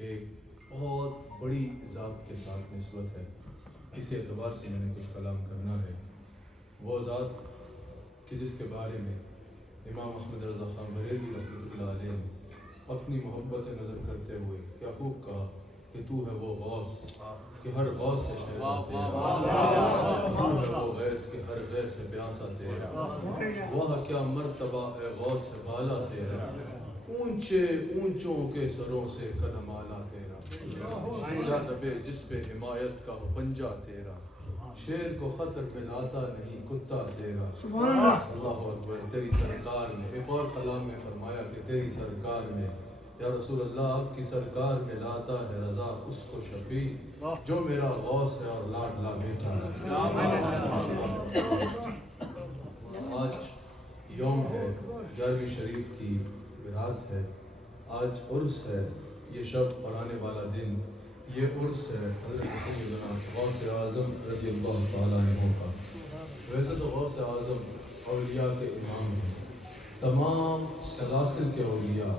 ایک بہت بڑی ذات کے ساتھ نسبت ہے، اس اعتبار سے میں نے کچھ کلام کرنا ہے۔ وہ ذات کہ جس کے بارے میں امام احمد رضا خان بریلوی رحمۃ اللہ علیہ نے اپنی محبت نظر کرتے ہوئے کیا خوب کہا کہ تو ہے وہ غوث کہ ہر غوث سے شہدا تیرا، تو ہے وہ غیث کہ ہر غیث سے پیاسا تیرا، وہ کیا مرتبہ ہے غوث بالا تیرا، اونچے اونچوں کے سروں سے قدم آلا تیرا، پورا دبے جس پہ حمایت کا ہو پنجہ تیرا، شیر کو خطر پہ لاتا نہیں کتا تیرا۔ اللہ اکبر۔ تیری سرکار میں ایک اور کلام میں فرمایا کہ تیری سرکار میں یا رسول اللہ آپ کی سرکار میں لاتا ہے رضا اس کو شفیع جو میرا غوث ہے اور لاڈلا بیٹا ہے۔ آج یوم ہے 11ویں شریف کی برات ہے، آج عرس ہے، یہ شب اور آنے والا دن یہ عرس ہے حضرت سیدنا غوث اعظم رضی اللہ تعالیٰ عنہ کا۔ ویسے تو غوث اعظم اولیاء کے امام ہیں، تمام سلاسل کے اولیاء،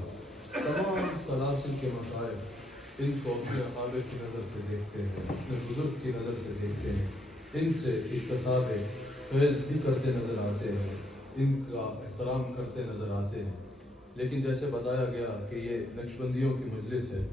تمام سلاسل کے مشائخ ان کو اپنے اقابے کی نظر سے دیکھتے ہیں، اپنے بزرگ کی نظر سے دیکھتے ہیں، ان سے اکتساب فیض بھی کرتے نظر آتے ہیں، ان کا احترام کرتے نظر آتے ہیں۔ لیکن جیسے بتایا گیا کہ یہ نقشبندیوں کی مجلس ہے،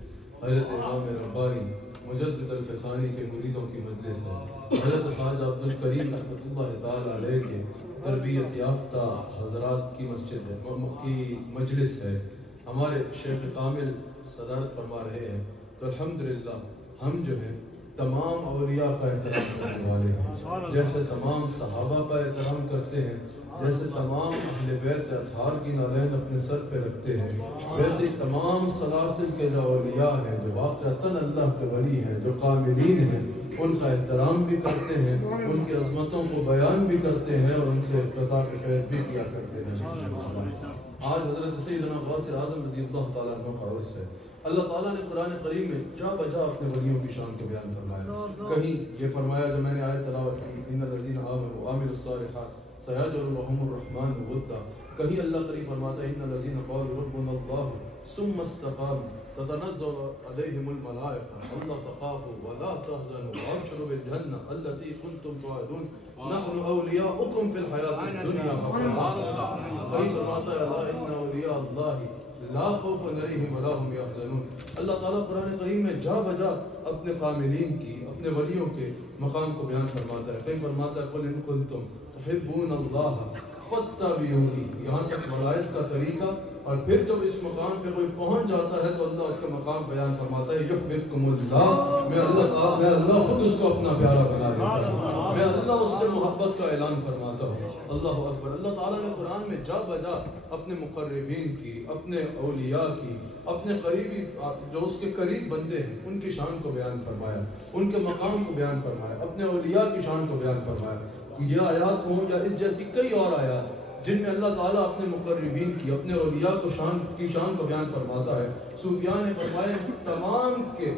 حضرت امام ربانی مجدد الفسانی کے مریدوں کی مجلس ہے، حضرت خواجہ عبد الکریم رحمۃ اللہ تعالیٰ علیہ کے تربیت یافتہ حضرات کی مسجد ہے، کی مجلس ہے، ہمارے شیخ کامل صدارت فرما رہے ہیں، تو الحمدللہ ہم جو ہیں تمام اولیاء کا احترام کرنے والے ہیں، جیسے تمام صحابہ کا احترام کرتے ہیں، جیسے تمام اہل بیت اطہار کی نالین اپنے سر پہ رکھتے ہیں، ویسے تمام سلاسل کے جو اولیاء ہیں، جو واقعتاً اللہ کے ولی ہیں، جو کاملین ہیں، ان کا احترام بھی کرتے ہیں، ان کی عظمتوں کو بیان بھی کرتے ہیں اور ان سے اقتداء کے فیض بھی کیا کرتے ہیں۔ آج حضرت سیدنا غوث اعظم رضی اللہ تعالیٰ عنہ کا عرس ہے۔ اللہ تعالیٰ نے قرآن کریم میں جا بجا اپنے ولیوں کی شان کو بیان فرمایا۔ کہیں یہ فرمایا جو میں نے آیت تلاوت کی، ان الذین آمنوا وعملوا الصالحات سیجعل لهم الرحمن ودا، کہیں اللہ کریم فرماتا ہے ان الذین قالوا ربنا اللہ ثم استقاموا تتنزل علیہم الملائکہ الا تخافوا ولا تحزنوا وابشروا بالجنہ التی کنتم توعدون نحن اولیاؤکم فی الحیاۃ الدنیا، کہیں فرماتا ہے الا ان اولیاء اللہ لا خوف علیہم ولا هم یحزنون۔ اللہ تعالیٰ قرآن کریم میں جا بجا اپنے قاملین کی، اپنے ولیوں کے مقام کو بیان فرماتا ہے، کہیں فرماتا ہے قل ان کنتم تحبون اللہ فاتبعونی، یہاں تک ولایت کا طریقہ، اور پھر جب اس مقام پہ کوئی پہنچ جاتا ہے تو اللہ اس کا مقام بیان فرماتا ہے یحببکم اللہ، میں اللہ خود اس کو اپنا پیارا بنا دیتا ہوں، میں اللہ اس سے محبت کا اعلان فرماتا ہوں۔ اللہ اکبر۔ اللہ تعالیٰ نے قرآن میں جا بجا اپنے مقربین کی، اپنے اولیاء کی، اپنے قریبی جو اس کے قریب بندے ہیں ان کی شان کو بیان فرمایا، ان کے مقام کو بیان فرمایا، اپنے اولیاء کی شان کو بیان فرمایا۔ یہ آیات ہوں یا اس جیسی کئی اور آیات جن میں اللہ تعالیٰ اپنے مقربین کی، اپنے اولیاء کو شان کو بیان فرماتا ہے۔ صوفیاء نے فرمایا تمام کے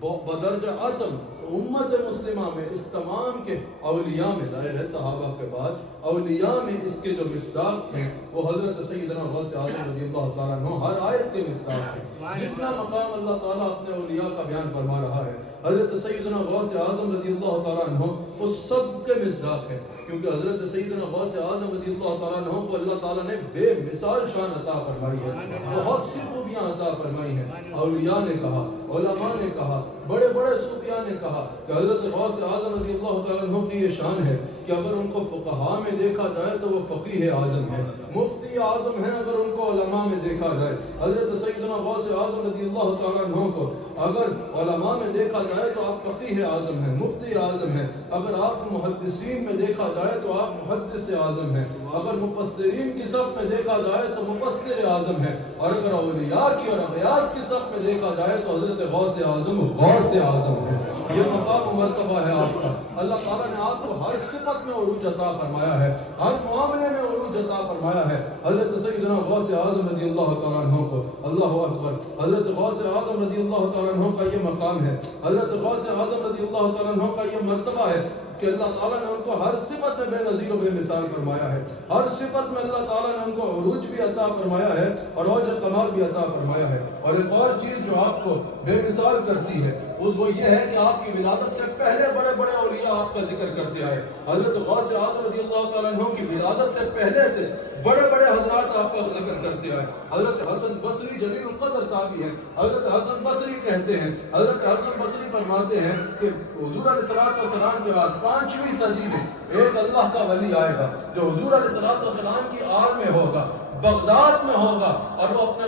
بدرجہ عدم امت مسلمہ میں اس تمام کے اولیاء میں، ظاہر ہے صحابہ کے بعد اولیاء میں اس کے جو مصداق ہیں وہ حضرت سیدنا غوث اعظم رضی اللہ تعالیٰ عنہ ہر آیت کے مصداق ہیں۔ جتنا مقام اللہ تعالیٰ اپنے اولیاء کا بیان فرما رہا ہے حضرت سیدنا غوث اعظم رضی اللہ تعالیٰ عنہ وہ سب کے مصداق ہیں، کیونکہ حضرت سیدنا غوث اعظم رضی اللہ تعالیٰ عنہ کو اللہ تعالیٰ نے بے مثال شان عطا فرمائی ہے، بہت سی خوبیاں عطا فرمائی ہیں۔ اولیاء نے کہا، علماء نے کہا، بڑے بڑے صوفیاء نے کہا کہ حضرت غوث اعظم رضی اللہ تعالیٰ عنہ کی یہ شان ہے کہ اگر ان کو فقہاء میں دیکھا جائے تو وہ فقیہ اعظم ہے، مفتی اعظم ہیں اگر ان کو علماء میں دیکھا جائے۔ حضرت سیدنا غوث اعظم رضی اللہ تعالیٰ عنہ کو اگر علماء میں دیکھا جائے تو آپ فقیہ اعظم ہیں، مفتی اعظم ہیں، اگر آپ محدثین میں دیکھا جائے تو آپ محدث اعظم ہیں، اگر مفسرین کی صف میں دیکھا جائے تو مفسر اعظم ہے، اور اگر اولیاء کی اور اغیاث کی صف میں دیکھا جائے تو حضرت غوث اعظم غوث اعظم ہے۔ یہ مقام و مرتبہ ہے آپ کا۔ اللہ تعالیٰ نے آپ کو ہر صفت میں عروج عطا فرمایا ہے، ہر معاملے میں عروج عطا فرمایا ہے۔ حضرت سیدنا غوث اعظم رضی اللہ تعالیٰ عنہ کو، اللہ اکبر، حضرت غوث اعظم رضی اللہ تعالیٰ عنہ کا یہ مقام ہے، حضرت غوث اعظم رضی اللہ تعالیٰ عنہ کا یہ مرتبہ ہے۔ کہ اللہ تعالیٰ نے ان کو ہر صفت میں بے نظیر و بے مثال فرمایا ہے. ہر صفت میں اللہ تعالیٰ نے ان کو عروج بھی عطا فرمایا ہے اور اوج کمال بھی عطا فرمایا ہے. اور ایک اور چیز جو آپ کو بے مثال کرتی ہے وہ یہ ہے کہ آپ کی ولادت سے پہلے بڑے بڑے اولیاء آپ کا ذکر کرتے آئے. حضرت غوث اعظم رضی اللہ تعالیٰ عنہ کی ولادت سے پہلے سے بڑے بڑے حضرات آپ کا ذکر کرتے آئے. حضرت حسن بصری جلیل القدر تابعی ہیں. حضرت حسن بصری کہتے ہیں، حضرت حسن بصری فرماتے ہیں کہ حضور علیہ السلام کے بعد 5ویں صدی میں ایک اللہ کا ولی آئے گا جو حضور علیہ السلام کی آل میں ہوگا، بغداد میں ہوگا، اور وہ اپنے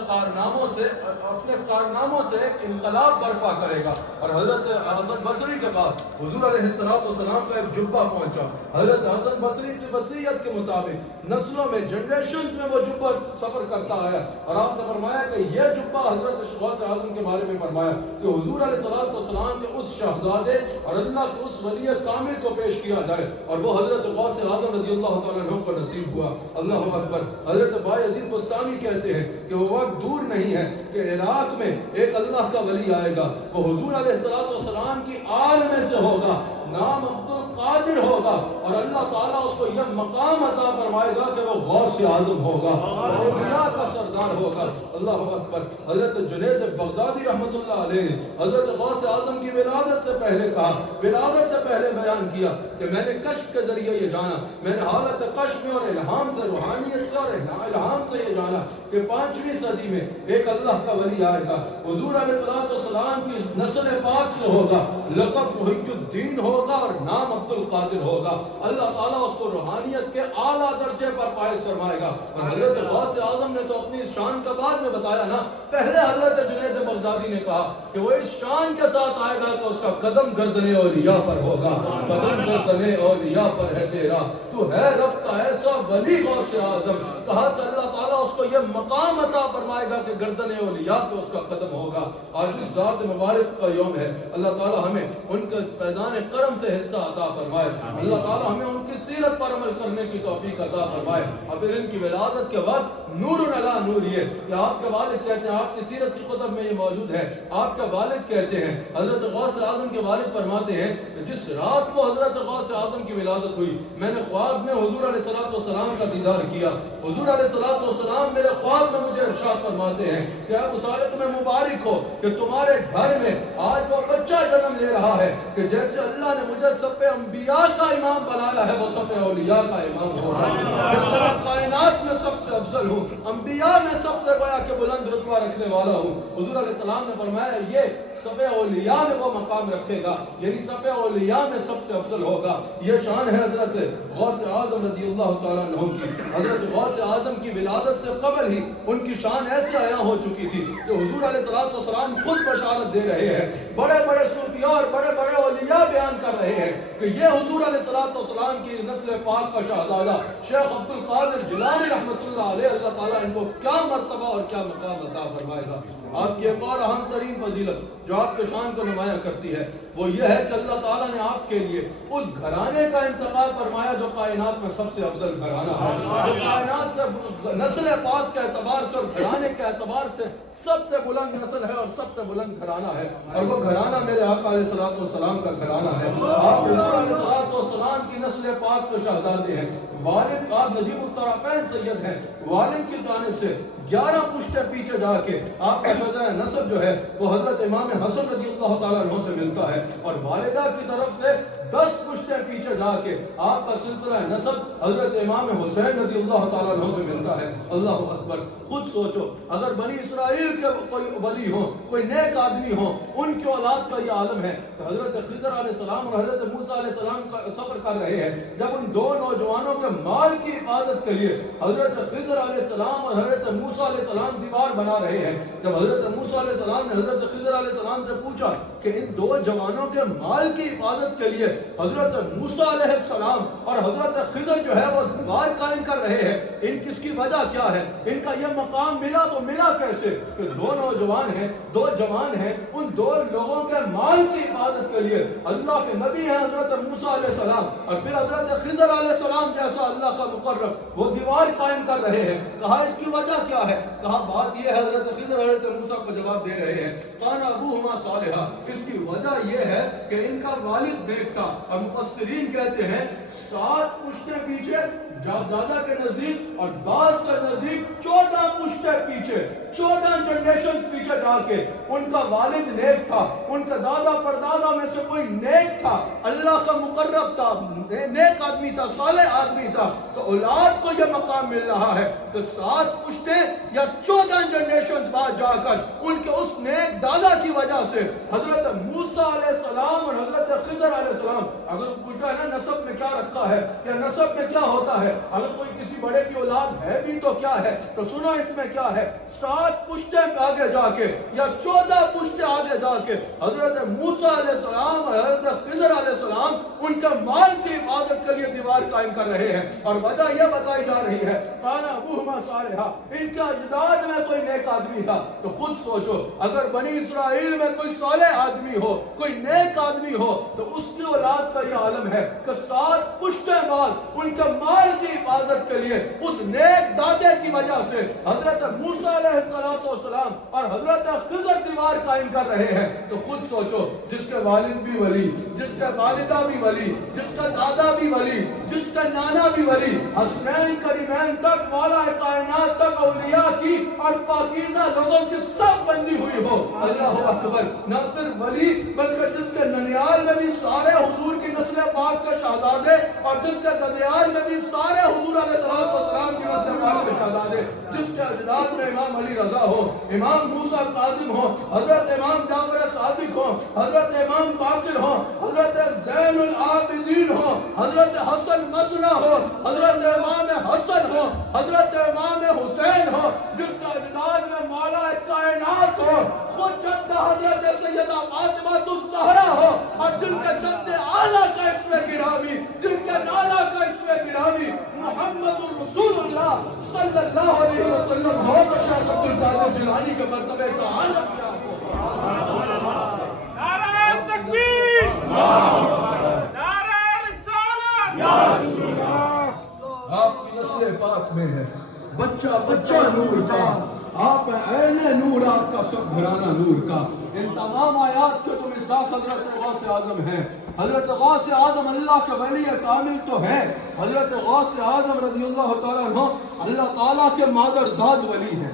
کارناموں سے ایک انقلاب برپا کرے گا. اور حضرت حسن بصری کے بعد حضور علیہ السلام کا ایک جبہ پہنچا. حضرت حسن بصری کی وصیت کے مطابق نسلوں میں، جنریشنز میں وہ جبہ سفر کرتا آیا. اور آپ نے فرمایا کہ یہ جبہ حضرت غوث اعظم کے بارے میں فرمایا کہ حضور علیہ السلام کے اس شہزادے اور اللہ کے اس ولی کامل کو پیش کیا جائے، اور وہ حضرت غوث اعظم رضی اللہ تعالیٰ عنہ کو نصیب ہوا. اللہ اکبر. حضرت بایزید بستامی کہتے ہیں کہ وہ وقت دور نہیں ہے کہ عراق میں ایک اللہ کا ولی آئے گا، وہ حضور علیہ السلام کی آل میں سے ہوگا، نام عبد القادر ہوگا، اور اللہ تعالیٰ اس کو یہ مقام عطا فرمائے گا کہ وہ غوث اعظم ہوگا، اولیاء کا سردار ہوگا. اللہ اکبر. حضرت جنید بغدادی رحمۃ اللہ علیہ نے حضرت غوث اعظم کی ولادت سے پہلے کہا، ولادت سے پہلے بیان کیا کہ میں نے کشف کے ذریعے یہ جانا، میں نے حالت کشف میں اور الہام سے، روحانیت سے اور الہام سے یہ جانا کہ 5ویں صدی میں ایک اللہ کا ولی آئے گا، حضور علیہ السلام کی نسل پاک سے ہوگا، لقب محی الدین ہوگا اور نام عبد القادر ہوگا. اللہ تعالیٰ اس کو روحانیت کے اعلیٰ درجے پر فائز فرمائے گا. اور حضرت غوث اعظم نے تو اپنی اس شان کا بعد میں بتایا نا، پہلے حضرت جنید بغدادی نے کہا کہ وہ اس شان کے ساتھ آئے گا کہ اس کا قدم گردن اولیاء پر ہوگا. قدم گردن اولیاء پر ہے تیرا، تو ہے رب کا ایسا ولی غوث اعظم. کہا کہ اللہ تعالیٰ اس کو یہ مقام عطا فرمائے گا کہ گردن اولیاء پہ اس کا قدم ہوگا. آج اس ذات مبارک کا یوم ہے. اللہ تعالیٰ ہمیں ان کے فیضان کرم سے حصہ عطا فرمائے. اللہ تعالیٰ ہمیں ان کی سیرت پر عمل کرنے کی توفیق عطا فرمائے. اور پھر ان کی ولادت کے وقت نور علی نور یہ کہ آپ کے والد کہتے ہیں، آپ کی سیرت کی کتب میں یہ موجود ہے، آپ کے والد کہتے ہیں، حضرت غوث اعظم کے والد فرماتے ہیں کہ جس رات کو حضرت غوث اعظم کی ولادت ہوئی، میں نے خواب میں حضور علیہ السلام کا دیدار کیا. حضور علیہ السلام میرے خواب میں مجھے ارشاد فرماتے ہیں کہ ابو صالح تمہیں مبارک ہو کہ تمہارے گھر میں آج وہ بچہ جنم لے رہا ہے کہ جیسے اللہ نے مجھے صف انبیاء کا امام بنایا ہے، وہ صف اولیاء کا امام ہو رہا ہے. جیسے میں کائنات میں سب سے افضل ہوں، انبیاء میں سب سے گویا کہ بلند رتبہ رکھنے والا ہوں. حضور علیہ السلام نے فرمایا یہ صف اولیاء میں وہ مقام رکھے گا، یعنی صف اولیاء میں سب سے افضل ہوگا. یہ شان ہے حضرت غوث اعظم رضی اللہ تعالیٰ عنہ کی. حضرت غوث اعظم کی ولادت سے قبل ہی ان کی شان ایسے عیاں ہو چکی تھی کہ حضور علیہ السلام خود بشارت دے رہے ہیں، بڑے بڑے صوفیاء اور بڑے بڑے اولیاء بیان کر رہے ہیں کہ یہ حضور علیہ السلام کی نسل پاک کا شہزادہ شیخ عبد القادر جیلانی رحمۃ اللہ علیہ، اللہ تعالیٰ ان کو کیا مرتبہ اور کیا مقام عطا فرمائے گا. آپ کی ایک اور اہم ترین فضیلت جو آپ کے شان کو نمایاں کرتی ہے وہ یہ ہے کہ اللہ تعالیٰ نے آپ کے لیے اس گھرانے کا انتخاب فرمایا جو کائنات میں سب سے افضل گھرانہ ہے، جو کائنات سے نسل پاک کے اعتبار سے اور گھرانے کے اعتبار سے سب سے بلند نسل ہے اور سب سے بلند گھرانہ ہے. اور وہ گھرانہ میرے آقا علیہ السلام کا گھرانہ ہے. آپ حضور علیہ السلام کی نسل پاک کے شہزادے ہیں. والد آپ نجیب الطرفین سید ہیں. والد کی جانب سے 11 پشتے پیچھے جا کے آپ کا شجرہ نسب جو ہے وہ حضرت امام حسن رضی اللہ تعالیٰ عنہ سے ملتا ہے، اور والدہ کی طرف سے 10 پشتے پیچھے جا کے آپ کا سلسلہ نسب حضرت امام حسین رضی اللہ تعالیٰ عنہ سے ملتا ہے. اللہ اکبر. خود سوچو اگر بنی اسرائیل کے کوئی ولی ہو، کوئی نیک آدمی ہو، ان کی اولاد کا یہ عالم ہے کہ حضرت خضر علیہ السلام اور حضرت موسیٰ علیہ السلام کا سفر کر رہے ہیں. جب ان دو نوجوانوں کے مال کی حفاظت کے لیے حضرت خضر علیہ السلام اور حضرت موسیٰ علیہ السلام دیوار بنا رہے ہیں، جب حضرت موسیٰ علیہ السلام نے حضرت خضر علیہ السلام سے پوچھا کہ ان دو جوانوں کے مال کی حفاظت کے لیے حضرت موسیٰ علیہ السلام اور حضرت خضر جو ہے وہ دیوار قائم کر رہے ہیں، ان کس کی وجہ کیا ہے، ان کا یہ مقام ملا تو ملا کیسے کہ دو نوجوان ہیں، دو جوان ہیں، ان دو لوگوں کے مال کی حفاظت کے لیے اللہ کے نبی ہیں حضرت موسیٰ علیہ السلام اور پھر حضرت خضر علیہ السلام جیسا اللہ کا مقرب وہ دیوار قائم کر رہے ہیں. کہا اس کی وجہ کیا ہے. کہا بات یہ ہے حضرت خضر حضرت موسیٰ کو جواب دے رہے ہیں کان ابوہما صالحا. اس کی وجہ یہ ہے کہ ان کا والد نیک تھا. اور مفسرین کہتے ہیں 7 پشتیں پیچھے زیادہ کے نزدیک اور بعض کے نزدیک 14 پشتیں پیچھے 14 جنریشن پیچھے جا کے ان کا والد نیک تھا, ان کا دادا پردادا میں سے کوئی نیک تھا, اللہ کا مقرب تھا, نیک آدمی تھا, صالح آدمی تھا. تو اولاد کو یہ مقام مل رہا ہے تو 7 پشتیں یا 14 جنریشن بعد جا کر ان کے اس نیک دادا کی وجہ سے حضرت موسیٰ علیہ السلام اور حضرت خضر علیہ السلام. اگر پوچھا ہے نا نسب میں کیا رکھا ہے یا نسب میں کیا ہوتا ہے, اگر کوئی کسی بڑے کی اولاد ہے بھی تو کیا ہے, تو سنا اس میں کیا ہے 7 پشتیں آگے جا کے یا 14 پشتیں آگے جا کے حضرت موسیٰ علیہ السلام اور حضرت خضر علیہ السلام ان کے مال کی حفاظت کے لیے دیوار قائم کر رہے ہیں. اور وجہ یہ بتائی جا رہی ہے کان ابوہما صالحا, ان کے اجداد میں کوئی نیک آدمی تھا. تو خود سوچو اگر بنی اسرائیل میں کوئی صالح آدمی ہو, کوئی نیک آدمی ہو, تو اس کی اولاد کا یہ عالم ہے کہ 7 پشتیں بعد ان کے مال کی حفاظت کے لیے اس نیک دادے کی وجہ سے حضرت موسیٰ علیہ السلام اور حضرت خضر دیوار قائم کر رہے ہیں. تو خود سوچو جس کے والد بھی ولی, جس کے والدہ بھی ولی, جس کا دادا بھی ولی, جس کا نانا بھی ولی, حسنین کریمین تک مولا کائنات تک اولیاء کی اور پاکیزہ لوگوں کی سب بندی ہوئی ہو. اللہ اکبر. نہ صرف ولی بلکہ جس کے ننیال میں بھی سارے حضور کی نسل پاک کے شہزادے اور جس کے ددیال میں بھی سارے حضور علیہ السلام کی نسل پاک کے شہزادے, جس کے اجداد میں امام علی رضا ہو, امام موسیٰ کاظم ہو, حضرت امام جعفر صادق ہو, حضرت امام باقر ہو, حضرت زین العابدین ہو, حضرت حسن مسنہ ہو, حضرت امام حسن ہو, حضرت امام حسین ہو, جس کا اجداد میں مولا کائنات ہو, خود جد حضرت سیدہ فاطمہ الزہرا ہو, اور جن کے جد اعلیٰ کا اسم گرامی, جن کے نانا کا اسم گرامی محمد الرسول اللہ صلی اللہ علیہ وسلم ہو, تو شیخ عبد القادر جیلانی کے مرتبے کا عالم کیا ہو. نعرہ تکبیر, نعرہ رسالت, یا رسول اللہ. آپ کی نسل پاک میں ہے بچہ نور کا, آپ عین نور, آپ کا سب گھرانہ نور کا. ان تمام آیات کے تو مصداق حضرت غوث اعظم ہیں. حضرت غوث اعظم اللہ کے ولی کامل تو ہے. حضرت غوث اعظم رضی اللہ تعالیٰ عنہ اللہ تعالیٰ کے مادرزاد ولی ہیں,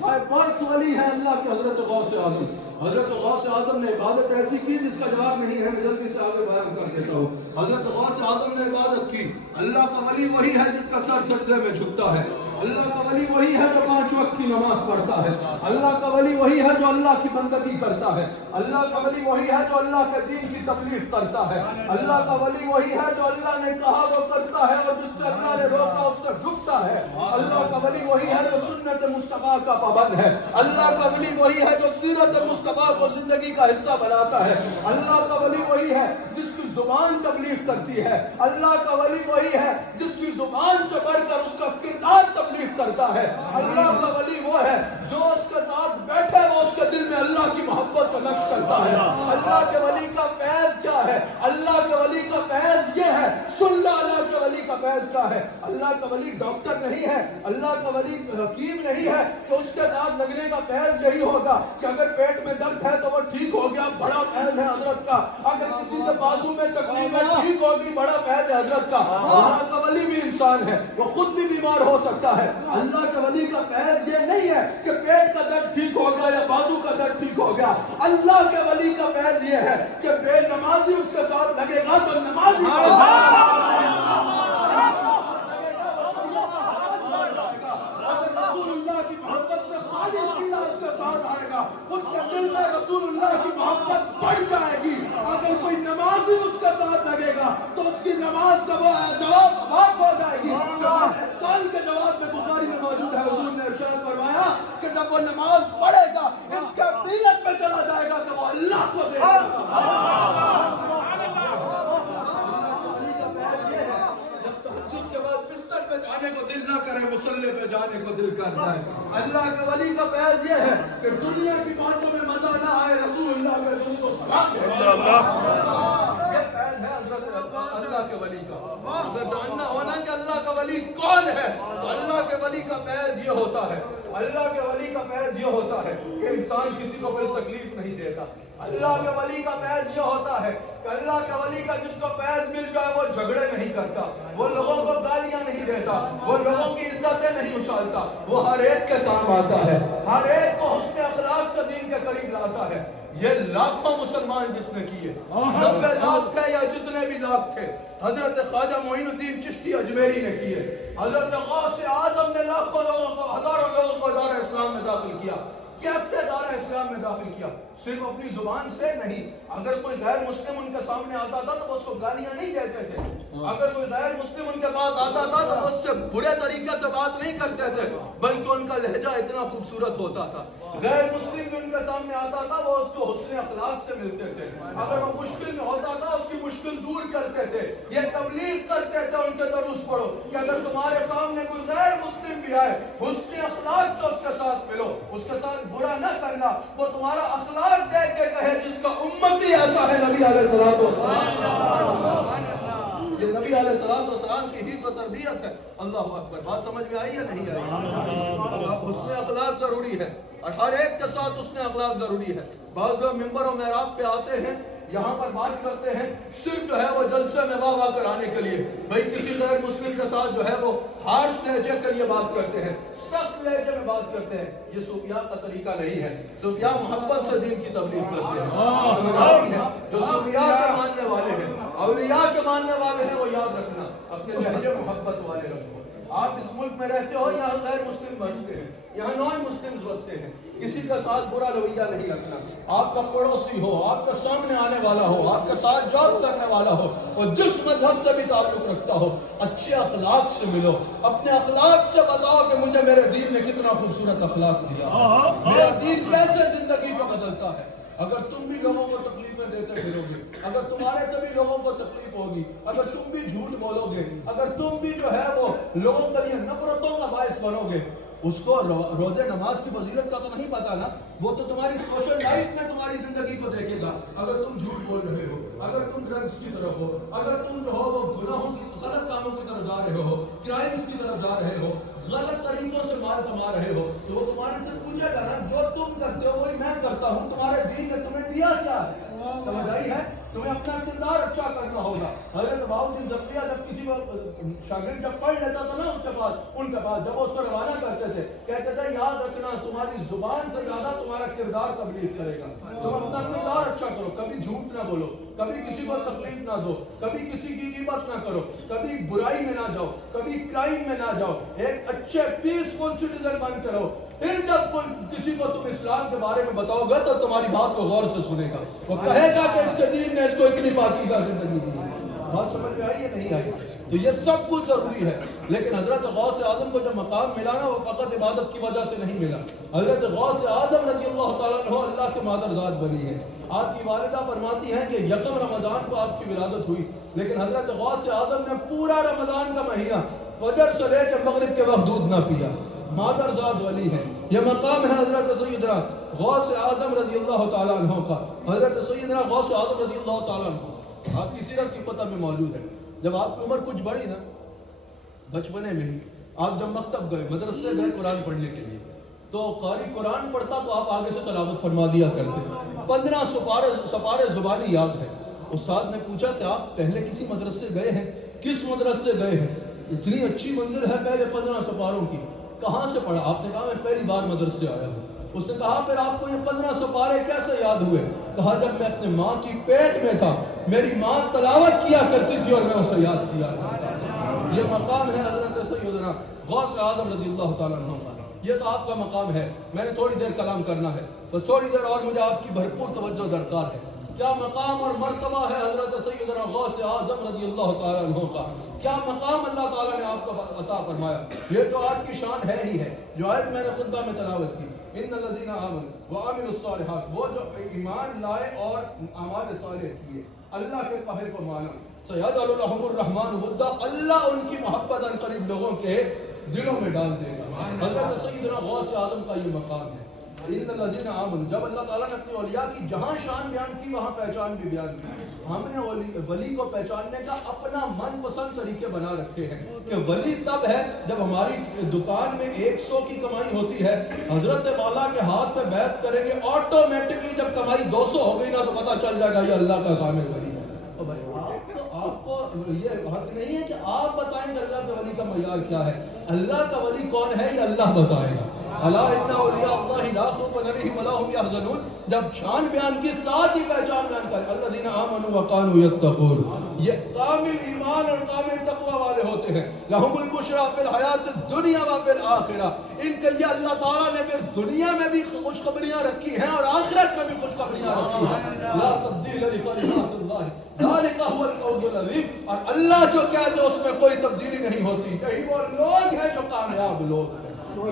بائی برتھ ولی ہیں اللہ کے حضرت غوث اعظم. حضرت غوث اعظم نے عبادت ایسی کی جس کا جواب نہیں ہے, میں جلدی سے آگے بیان کر دیتا ہوں. حضرت غوث اعظم نے عبادت کی. اللہ کا ولی وہی ہے جس کا سر سجدے میں جھکتا ہے. اللہ کا ولی وہی ہے جو 5 وقت کی نماز پڑھتا ہے. اللہ کا ولی وہی ہے جو اللہ کی بندگی کرتا ہے. اللہ کا ولی وہی ہے جو اللہ کے دین کی تبلیغ کرتا ہے. اللہ کا ولی وہی ہے جو اللہ نے کہا وہ کرتا ہے اور جس سے اللہ نے روکا اس سے جھکتا ہے. اللہ کا ولی وہی ہے جو سنت مصطفیٰ کا پابند ہے. اللہ کا ولی وہی ہے جو سیرت مصطفیٰ کو زندگی کا حصہ بناتا ہے. اللہ کا ولی وہی ہے جس کی زبان تبلیغ کرتی ہے. اللہ کا ولی وہی ہے جس کی زبان سے بڑھ کر اس کا کردار تبلیغ کرتا ہے. اللہ کا ولی وہ ہے جو اس کے ساتھ بیٹھے وہ اس کے دل میں اللہ کی محبت کا نقش کرتا ہے. اللہ کے ولی کا فیض کیا ہے؟ اللہ کے ولی کا فیض یہ ہے. سن لو اللہ کے ولی کا فیض کیا ہے. اللہ کا ولی ڈاکٹر نہیں ہے, اللہ کا ولی حکیم نہیں ہے کہ اس کے ساتھ لگنے کا فیض یہی ہوگا کہ اگر پیٹ میں درد ہے تو وہ ٹھیک ہو گیا, بڑا فیض ہے حضرت کا. اگر کسی سے بازو میں تکلیف ہے ٹھیک ہوگی, بڑا فیض ہے حضرت کا. اللہ کا ولی بھی انسان ہے, وہ خود بھی بیمار ہو سکتا ہے. اللہ کے ولی کا فیض یہ نہیں ہے کہ پیٹ کا درد ٹھیک ہو گیا یا بازو کا درد ٹھیک ہو گیا. اللہ کے ولی کا فیض یہ ہے کہ بے نمازی اس کے ساتھ لگے گا تو نمازی رسول اللہ کی محبت سے خالص سینہ اس کے ساتھ آئے گا, اس کے دل میں رسول اللہ کی محبت بڑھ جائے گی. اگر کوئی نمازی اس کے ساتھ لگے گا تو اس کی نماز کا جواب معاف ہو جائے گی. سال کے جواب میں بخاری میں موجود ہے, حضور نے ارشاد فرمایا کہ جب وہ نماز پڑھے گا اس کے بیرت میں چلا جائے گا کہ وہ اللہ کو دے گا. کو دل نہ کرے, مصلی پہ جانے کو دل کرتا ہے. اللہ کے ولی کا فیض یہ ہے کہ دنیا کی باتوں میں مزہ نہ آئے, رسول اللہ کے دل کو سلام دے. یہ فیض ہے حضرت اللہ کے ولی کا. اگر جاننا ہونا کہ اللہ کا ولی کون ہے تو اللہ کے ولی کا فیض یہ ہوتا ہے. اللہ کے ولی کا فیض یہ ہوتا ہے کہ انسان کسی کو پھر تکلیف نہیں دیتا. اللہ کے ولی کا فیض یہ ہوتا ہے کہ اللہ کے ولی کا جس کو فیض مل جائے وہ جھگڑے نہیں کرتا, وہ لوگوں کو گالیاں نہیں دیتا, وہ لوگوں کی عزتیں نہیں اچھالتا, وہ ہر ایک کے کام آتا ہے, ہر ایک کو حسن اخلاق سے دین کے قریب لاتا ہے. یہ لاکھوں مسلمان جس نے کیے, 90 لاکھ تھے یا جتنے بھی لاکھ تھے, حضرت خواجہ معین الدین چشتی اجمیری نے کیے, حضرت غوث اعظم نے لاکھوں لوگوں کو, ہزاروں لوگوں کو دار اسلام میں داخل کیا. کیسے دار اسلام میں داخل کیا؟ صرف اپنی زبان سے نہیں. اگر کوئی غیر مسلم ان کے سامنے آتا تھا تو وہ اس کو گالیاں نہیں دیتے تھے, اگر کوئی غیر مسلم ان کے پاس آتا تھا تو وہ اس سے برے طریقے سے بات نہیں کرتے تھے, بلکہ ان کا لہجہ اتنا خوبصورت ہوتا تھا. غیر مسلم جو ان کے سامنے آتا تھا وہ اس کو حسن اخلاق سے ملتے تھے, اگر وہ مشکل میں ہوتا تھا اس کی مشکل دور کرتے تھے. یہ تبلیغ کرتے تھے ان کے دروس پڑھو کہ اگر تمہارے سامنے کوئی غیر مسلم بھی آئے, حسن اخلاق سے اس کے ساتھ ملو, اس کے ساتھ برا نہ کرنا, وہ تمہارا اخلاق دیکھ کے کہے جس کا امتی ایسا ہے نبی علیہ الصلوۃ والسلام. یہ نبی علیہ الصلوۃ والسلام کی ہی تو تربیت ہے. اللہ اکبر. بات سمجھ میں آئی ہے نہیں آئی؟ حسن اخلاق ضروری ہے اور ہر ایک کے ساتھ حسن اخلاق ضروری ہے. بعض لوگ منبر و محراب پہ آتے ہیں, یہاں پر بات کرتے ہیں صرف جو ہے وہ جلسے میں واہ واہ کرانے کے لیے, بھائی کسی غیر مسلم کے ساتھ جو ہے وہ ہارش لہجے کے لیے بات کرتے ہیں, سخت لہجے میں بات کرتے ہیں. یہ صوفیاء کا طریقہ نہیں ہے. صوفیاء محبت سے دین کی تبلیغ کرتے ہیں. جو صوفیاء کے ماننے والے ہیں, اولیاء کے ماننے والے ہیں, وہ یاد رکھنا اپنے لہجے محبت والے رکھو. آپ اس ملک میں رہتے ہو, یہاں غیر مسلم بستے ہیں, یہاں نان مسلم بستے ہیں, کسی کا ساتھ برا رویہ نہیں رکھنا. آپ کا پڑوسی ہو, آپ کا سامنے آنے والا ہو, آپ کا ساتھ جاب کرنے والا ہو, اور جس مذہب سے بھی تعلق رکھتا ہو, اچھے اخلاق سے ملو. اپنے اخلاق سے بتاؤ کہ مجھے میرے دین نے کتنا خوبصورت اخلاق دیا, میرا دین کیسے زندگی کو بدلتا ہے. اگر تم بھی لوگوں کو تکلیفیں دیتے پھرو گے, اگر تمہارے سے بھی لوگوں کو تکلیف ہوگی, اگر تم بھی جھوٹ بولو گے, اگر تم بھی جو ہے وہ لوگوں کے لیے نفرتوں کا باعث بنو گے, اس کو روزے نماز کی فضیلت کا تو نہیں پتا نا, وہ تو تمہاری سوشل لائف میں تمہاری زندگی کو دیکھے گا. اگر تم جھوٹ بول رہے ہو, اگر تم ڈرگس کی طرف ہو, اگر تم جو ہو وہ گناہوں غلط کاموں کی طرف جا رہے ہو, کرائمز کی طرف جا رہے ہو, غلط طریقوں سے مال کما رہے ہو, تو وہ تمہارے سے پوچھے گا نا جو تم کرتے ہو وہی میں کرتا ہوں, تمہارے دین نے تمہیں دیا کیا ہے. سمجھ آئی ہے؟ تمہیں اپنا کردار اچھا کرنا ہوگا. حضرت بہاؤالدین زکریا جب کسی شاگرد جب پڑھ لیتا تھا نا ان کے پاس جب وہ اس کو روانہ کرتے تھے, کہتے تھے یاد رکھنا تمہاری زبان سے زیادہ تمہارا کردار تبلیغ کرے گا. تم اپنا کردار اچھا کرو, کبھی جھوٹ نہ بولو, کبھی کسی کو تکلیف نہ دو, کبھی کسی کی غیبت نہ کرو, کبھی برائی میں نہ جاؤ, کبھی کرائم میں نہ جاؤ, ایک اچھے پیسفل سٹیزن بن کے رہو. پھر جب کوئی کسی کو تم اسلام کے بارے میں بتاؤ گے تو تمہاری بات کو غور سے سنے گا, وہ کہے گا کہ اس کے دین نے اس کو اتنی پاکیزہ زندگی دی. بات سمجھ میں آئی ہے نہیں آئی؟ تو یہ سب کچھ ضروری ہے. لیکن حضرت غوث اعظم کو جو مقام ملا نا وہ فقط عبادت کی وجہ سے نہیں ملا. حضرت غوث اعظم رضی اللہ تعالیٰ عنہ اللہ کے مادرزاد بنی ہے. آپ کی والدہ فرماتی ہیں کہ یکم رمضان کو آپ کی ولادت ہوئی, لیکن حضرت غوث اعظم نے پورا رمضان کا مہینہ فجر سے لے کے مغرب کے وقت دودھ نہ پیا. مادرزاد ولی ہے. یہ مقام ہے حضرت سیدنا غوث اعظم رضی اللہ تعالیٰ عنہ کا. حضرت سیدنا غوث اعظم رضی اللہ تعالیٰ عنہ آپ کی سیرت کی پتہ میں موجود ہے. جب آپ کی عمر کچھ بڑھی نا, بچپنے میں ہی آپ جب مکتب گئے, مدرسے گئے قرآن پڑھنے کے لیے, تو قاری قرآن پڑھتا تو آپ آگے سے تلاوت فرما دیا کرتے. 15 سپارے زبانی یاد ہے. استاد نے پوچھا کہ آپ پہلے کسی مدرسے گئے ہیں, کس مدرسے گئے ہیں, اتنی اچھی منزل ہے پہلے 15 سپاروں کی, کہاں سے پڑھا؟ آپ نے کہا میں پہلی بار مدرسے آیا ہوں. اس نے کہا پھر آپ کو یہ 15 سپارے کیسے یاد ہوئے؟ کہا جب میں اپنے ماں کی پیٹ میں تھا میری ماں تلاوت کیا کرتی تھی اور میں اسے یاد کیا کرتا تھا. یہ مقام ہے حضرت سیدنا غوث اعظم رضی اللہ تعالیٰ عنہ کا. یہ تو آپ کا مقام ہے. میں نے تھوڑی دیر کلام کرنا ہے, بس تھوڑی دیر اور مجھے آپ کی بھرپور توجہ درکار ہے. کیا مقام اور مرتبہ ہے حضرت سیدنا غوث اعظم رضی اللہ تعالیٰ عنہ کا, کیا مقام اللہ تعالیٰ نے آپ کو عطا فرمایا. یہ تو آپ کی شان ہے ہی ہے. جو آیت میں نے خطبہ میں تلاوت کی, ان الذین آمنوا وعملوا الصالحات, وہ جو ایمان لائے اور اعمال صالح کیے, اللہ کے قہر کو مانا, سیجعل لهم الرحمن ودا, اللہ ان کی محبت ان قریب لوگوں کے دلوں میں ڈال دے گا. حضرت سیدنا غوث اعظم کا یہ مقام ہے. ان الذین آمنوا، جب اللہ تعالیٰ نے اپنی اولیاء کی جہاں شان بیان کی وہاں پہچان بھی بیان کی. ہم نے ولی کو پہچاننے کا اپنا من پسند طریقے بنا رکھے ہیں کہ ولی تب ہے جب ہماری دکان میں 100 کی کمائی ہوتی ہے، حضرت والا کے ہاتھ میں بیعت کریں گے، آٹومیٹکلی جب کمائی 200 ہو گئی نا تو پتہ چل جائے گا یہ اللہ کا کامل ولی ہے. تو بھائی آپ کو یہ حق نہیں ہے کہ آپ بتائیں کہ اللہ کے ولی کا معیار کیا ہے. اللہ کا ولی کون ہے یہ اللہ بتائے گا. الا ان اولیاء اللہ لا خوف علیہم ولا هم يحزنون. جب شان بیان کی ساتھ ہی پہچان بیان کرے الذین آمنوا وکانوا یتقون، یہ کامل ایمان اور کامل تقوی والے ہوتے ہیں. لہم البشریٰ فی الحیات الدنیا و فی الآخرہ، ان کے لیے اللہ تعالیٰ نے پھر دنیا میں بھی خوشخبریاں رکھی ہیں اور آخرت میں بھی خوشخبریاں رکھی ہیں. لا تبدیل لکلمات اللہ ذالک هو الفوز العظیم. اور اللہ جو کہتے ہیں اس میں کوئی تبدیلی نہیں ہوتی. یہی وہ لوگ ہیں جو کامیاب لوگ ہیں،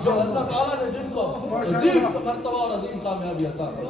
جو اللہ تعالیٰ نے جن کو عظیم مرتبہ اور عظیم کامیابی عطا کی.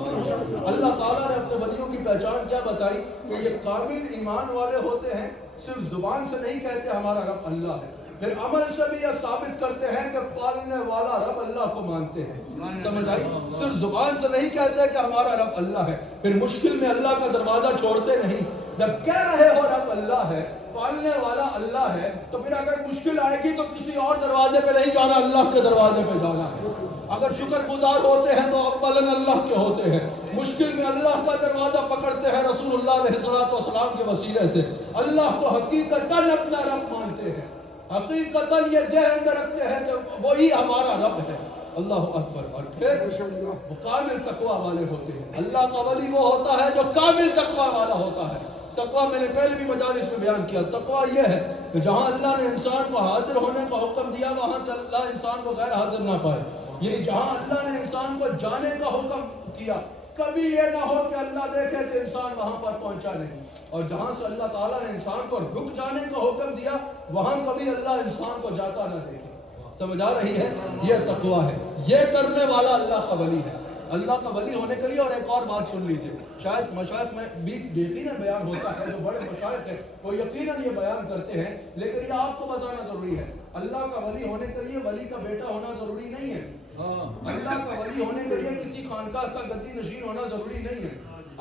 اللہ تعالیٰ نے اپنے ولیوں کی پہچان کیا بتائی کہ یہ کامل ایمان والے ہوتے ہیں. صرف زبان سے نہیں کہتے ہمارا رب اللہ ہے، پھر عمل سے بھی یہ ثابت کرتے ہیں کہ پالنے والا رب اللہ کو مانتے ہیں. سمجھ آئی؟ صرف زبان سے نہیں کہتے کہ ہمارا رب اللہ ہے، پھر مشکل میں اللہ کا دروازہ چھوڑتے نہیں. جب کہہ رہے ہو رب اللہ ہے، پالنے والا اللہ ہے، تو پھر اگر مشکل آئے گی تو کسی اور دروازے پہ نہیں جانا، اللہ کے دروازے پہ جانا ہے. اگر شکر گزار ہوتے ہیں تو اولاً اللہ کے ہوتے ہیں. مشکل میں اللہ کا دروازہ پکڑتے ہیں رسول اللہ علیہ السلام کے وسیلے سے. اللہ کو حقیقتاً اپنا رب مانتے ہیں، حقیقتاً یہ ذہن میں رکھتے ہیں کہ وہی ہمارا رب ہے. اللہ اکبر. اور پھر وہ کامل تقوی والے ہوتے ہیں. اللہ کا ولی وہ ہوتا ہے جو کامل تقوی والا ہوتا ہے. تقوی میں نے پہلے بھی مجالس میں بیان کیا. تقوی یہ ہے کہ جہاں اللہ نے انسان کو حاضر ہونے کا حکم دیا وہاں سے اللہ انسان کو غیر حاضر نہ پائے. یعنی جہاں اللہ نے انسان کو جانے کا حکم کیا کبھی یہ نہ ہو کہ اللہ دیکھے کہ انسان وہاں پر پہنچا نہیں، اور جہاں سے اللہ تعالیٰ نے انسان کو رک جانے کا حکم دیا وہاں کبھی اللہ انسان کو جاتا نہ دیکھے. سمجھ آ رہی ہے؟ یہ تقوی ہے. یہ کرنے والا اللہ کا ولی ہے. اللہ کا ولی ہونے کے لیے اور ایک اور بات سن لیجیے. شاید مشائخ میں بھی یقیناً بیان ہوتا ہے، جو بڑے مشائخ ہیں وہ یقیناً یہ بیان کرتے ہیں، لیکن یہ آپ کو بتانا ضروری ہے. اللہ کا ولی ہونے کے لیے ولی کا بیٹا ہونا ضروری نہیں ہے. اللہ کا ولی ہونے کے لیے کسی خانقاہ کا گدی نشین ہونا ضروری نہیں ہے.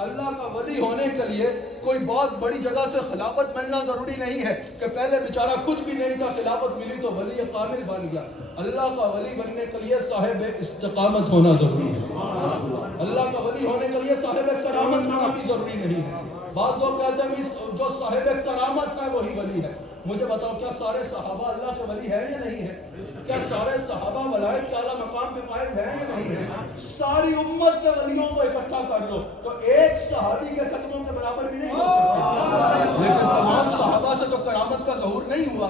اللہ کا ولی ہونے کے لیے کوئی بہت بڑی جگہ سے خلافت ملنا ضروری نہیں ہے کہ پہلے بیچارہ کچھ بھی نہیں تھا، خلافت ملی تو ولی کامل بن گیا. اللہ کا ولی بننے کے لیے صاحب استقامت ہونا ضروری ہے. اللہ کا ولی ہونے کے لیے صاحب کرامت ہونا بھی ضروری نہیں ہے. بعض لوگ کہتے ہیں جو صاحب کرامت ہے وہی ولی ہے. مجھے بتاؤ کیا سارے صحابہ اللہ کے ولی ہیں یا نہیں ہیں؟ کیا سارے صحابہ ولایت کے اعلیٰ مقام پہ فائز ہیں یا نہیں ہیں؟ ساری امت کے ولیوں کو اکٹھا کر لو تو ایک صحابی کے قدموں کے برابر بھی نہیں ہو سکتے. لیکن تمام صحابہ سے تو کرامت کا ظہور نہیں ہوا.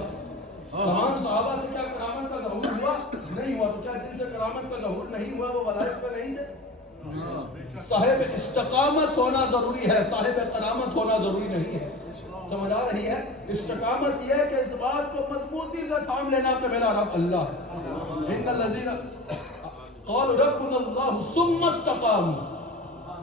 تمام صحابہ سے کیا کرامت کا ظہور ہوا؟ نہیں ہوا. تو کیا جن سے کرامت کا ظہور نہیں ہوا وہ ولایت پہ نہیں تھے؟ صاحب استقامت ہونا ضروری ہے، صاحب کرامت ہونا ضروری نہیں ہے. سمجھ آ رہی ہے؟ استقامت یہ ہے کہ اس بات کو مضبوطی سے تھام لینا کہ میرا رب اللہ ہے. ان الذین قالوا ربنا اللہ ثم استقاموا.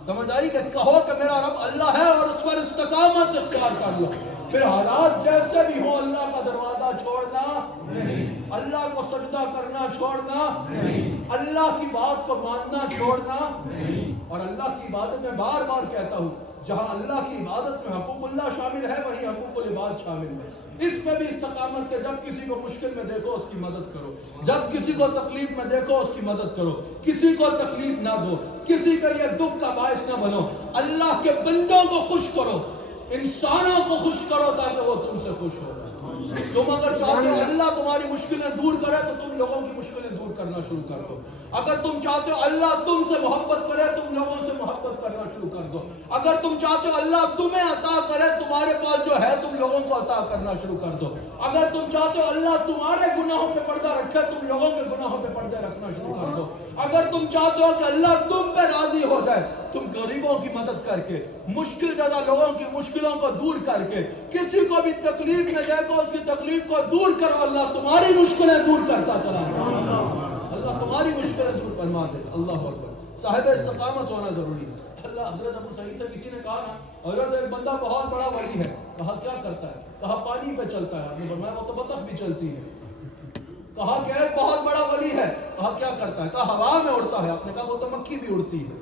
سمجھ آئی کہ کہو کہ میرا رب اللہ ہے اور اس پر استقامت اختیار کر لو. پھر حالات جیسے بھی ہو اللہ کا دروازہ چھوڑنا نہیں، اللہ کو سجدہ کرنا چھوڑنا نہیں، اللہ کی بات کو ماننا چھوڑنا نہیں. اور اللہ کی عبادت میں بار بار کہتا ہوں جہاں اللہ کی عبادت میں حقوق اللہ شامل ہے وہیں حقوق العباد شامل ہے. اس میں بھی استقامت کے جب کسی کو مشکل میں دیکھو اس کی مدد کرو، جب کسی کو تکلیف میں دیکھو اس کی مدد کرو، کسی کو تکلیف نہ دو، کسی کے لیے دکھ کا باعث نہ بنو. اللہ کے بندوں کو خوش کرو، انسانوں کو خوش کرو تاکہ وہ تم سے خوش ہو. تم اگر چاہتے ہو اللہ تمہاری مشکلیں دور کرے تو تم لوگوں کی مشکلیں دور کرنا شروع کر دو. اگر تم چاہتے ہو اللہ تم سے محبت کرے تم لوگوں سے محبت کرنا شروع کر دو. اگر تم چاہتے ہو اللہ تمہیں عطا کرے تمہارے پاس جو ہے تم لوگوں کو عطا کرنا شروع کر دو. اگر تم چاہتے ہو اللہ تمہارے گناہوں پہ پردہ رکھے تم لوگوں کے گناہوں پہ پردے رکھنا شروع کر دو. اگر تم چاہتے ہو کہ اللہ تم پہ راضی ہو جائے تم غریبوں کی مدد کر کے، مشکل زدہ لوگوں کی مشکلوں کو دور کر کے، کسی کو بھی تکلیف میں دیکھو اس کی تکلیف کو دور کرو، اللہ تمہاری مشکلیں دور کرتا چلا جائے. اللہ تمہاری مشکلیں دور فرما دے. اللہ اکبر. صاحب استقامت ہونا ضروری ہے. اللہ حضرت ابو سعید سے کسی نے کہا نا حضرت ایک بندہ بہت بڑا ولی ہے. کہا کیا کرتا ہے؟ کہا پانی پہ چلتا ہے. آپ نے فرمایا وہ تو بطخ بھی چلتی ہے. کہا کہ ایک بہت بڑا ولی ہے. کہا کیا کرتا ہے؟ کہا ہوا میں اڑتا ہے. آپ نے کہا وہ تو مکھی بھی اڑتی ہے.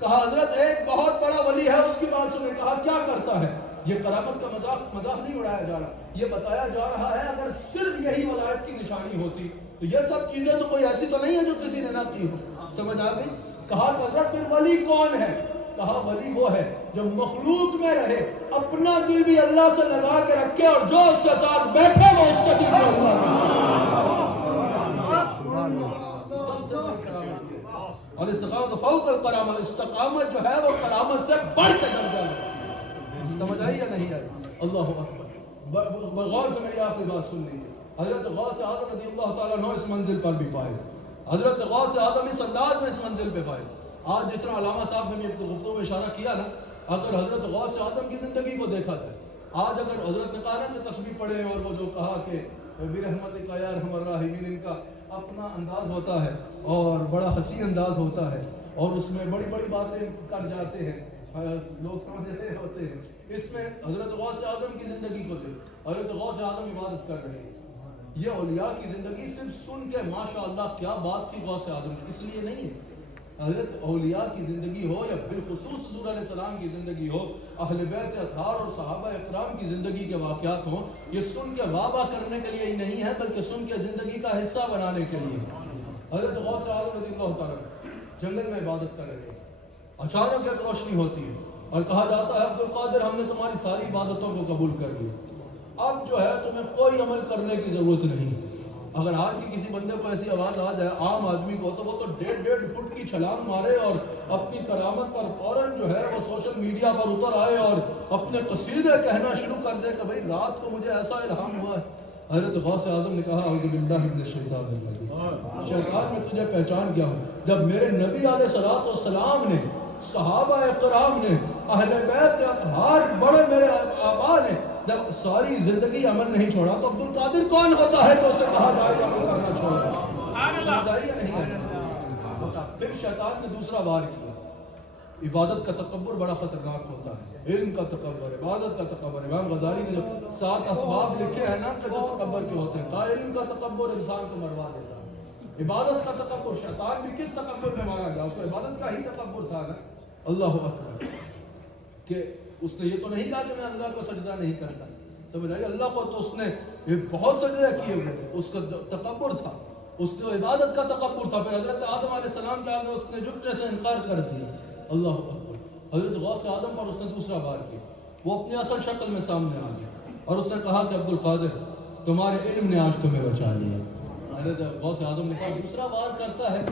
کہا حضرت ایک بہت بڑا ولی ہے, اس کی بات سنیں. کہا کیا کرتا ہے؟ یہ کرامت کا مذاق نہیں اڑایا جا رہا, یہ بتایا جا رہا ہے اگر صرف یہی ولایت کی نشانی ہوتی تو یہ سب چیزیں تو کوئی ایسی تو نہیں ہے جو کسی نے نہ کی ہو. سمجھ آ گئی؟ کہا حضرت پھر ولی کون ہے؟ کہا ولی وہ ہے جو مخلوق میں رہے, اپنا دل بھی اللہ سے لگا کے رکھے, اور جو اس کے ساتھ بیٹھے وہ اس کا دل بھی اللہ. اور استقامت فوق الکرامت, استقامت جو ہے وہ کرامت سے بڑھ کے درجہ ہے. سمجھ آئی یا نہیں آئی؟ اللہ اکبر. غور سے میری آخری بات سن لیجیے. حضرت غوث اعظم رضی اللہ تعالیٰ عنہ اس منزل پر بھی فائز. حضرت غوث اعظم اس انداز میں اس منزل پہ فائز. آج جس طرح علامہ صاحب نے گفتگو میں اشارہ کیا نا, اگر حضرت غوث اعظم کی زندگی کو دیکھا جائے, آج اگر حضرت نے کہا نا کہ تسبیح پڑھے, اور وہ جو کہا کہ برحمتک یا ارحم الراحمین, ان کا اپنا انداز ہوتا ہے اور بڑا حسین انداز ہوتا ہے, اور اس میں بڑی بڑی باتیں کر جاتے ہیں, لوگ سمجھ رہے ہوتے ہیں. اس میں حضرت غوث اعظم کی زندگی کو دیکھ, حضرت غوث اعظم عبادت کر رہے ہیں. یہ اولیاء کی زندگی صرف سن کے ماشاءاللہ کیا بات تھی غوث اعظم کی, اس لیے نہیں ہے. حضرت اولیاء کی زندگی ہو یا بالخصوص حضور علیہ السلام کی زندگی ہو, اہل بیت اطہار اور صحابہ اکرام کی زندگی کے واقعات ہوں, یہ سن کے واہ واہ کرنے کے لیے ہی نہیں ہے, بلکہ سن کے زندگی کا حصہ بنانے کے لیے. حضرت غوث اعظم رضی اللہ تعالیٰ جنگل میں عبادت کر رہے ہیں. اچانک ایک روشنی ہوتی ہے اور کہا جاتا ہے عبد القادر ہم نے تمہاری ساری عبادتوں کو قبول کر لیا, اب جو ہے تمہیں کوئی عمل کرنے کی ضرورت نہیں. اگر آج کی کسی بندے کو ایسی آواز آ جائے عام آدمی کو, تو وہ تو 1.5 فٹ کی چھلانگ مارے اور اپنی کرامت پر فوراً جو ہے وہ سوشل میڈیا پر اتر آئے اور اپنے قصیدے کہنا شروع کر دے کہ بھئی رات کو مجھے ایسا الہام ہوا ہے. حضرت غوث اعظم نے کہا اعوذ باللہ من الشیطان الرجیم, شیطان میں تجھے پہچان گیا ہوں. جب میرے نبی علیہ الصلوۃ والسلام نے, صحابہ اکرام نے, اہل بیت اطہار بڑے میرے آبا نے جب ساری زندگی عمل نہیں چھوڑا, تو عبد القادر کون ہوتا ہے جو اسے کہا جائے عمل کرنا چھوڑا؟ پھر شیطان نے دوسرا وار کیا. عبادت کا تکبر بڑا خطرناک ہوتا ہے, علم کا تکبر, عبادت کا تکبر. امام غزالی نے جو 7 اسباب لکھے ہیں نا کہ جو تکبر کے ہوتے ہیں, کہا علم کا تکبر انسان کو مروا دیتا ہے. عبادت کا تکبر, شیطان بھی کس تکبر میں مارا گیا, اس کو عبادت کا ہی تکبر تھا نا. اللہ اکبر, کہ اس نے یہ تو نہیں کہا کہ میں اللہ کو سجدہ نہیں کرتا, تو بجائے اللہ کو تو اس نے بہت سجدہ کیے ہوئے تھے, اس کا تکبر تھا, اس کو عبادت کا تکبر تھا. پھر حضرت آدم علیہ السلام کے آگے اس نے جھکنے سے انکار کر دیا. اللہ اکبر. حضرت غوث اعظم پر اس نے دوسرا وار کیا, وہ اپنی اصل شکل میں سامنے آ گیا اور اس نے کہا کہ عبد القادر تمہارے علم نے آج تمہیں بچا لیا. حضرت غوث اعظم نے کہا دوسرا وار کرتا ہے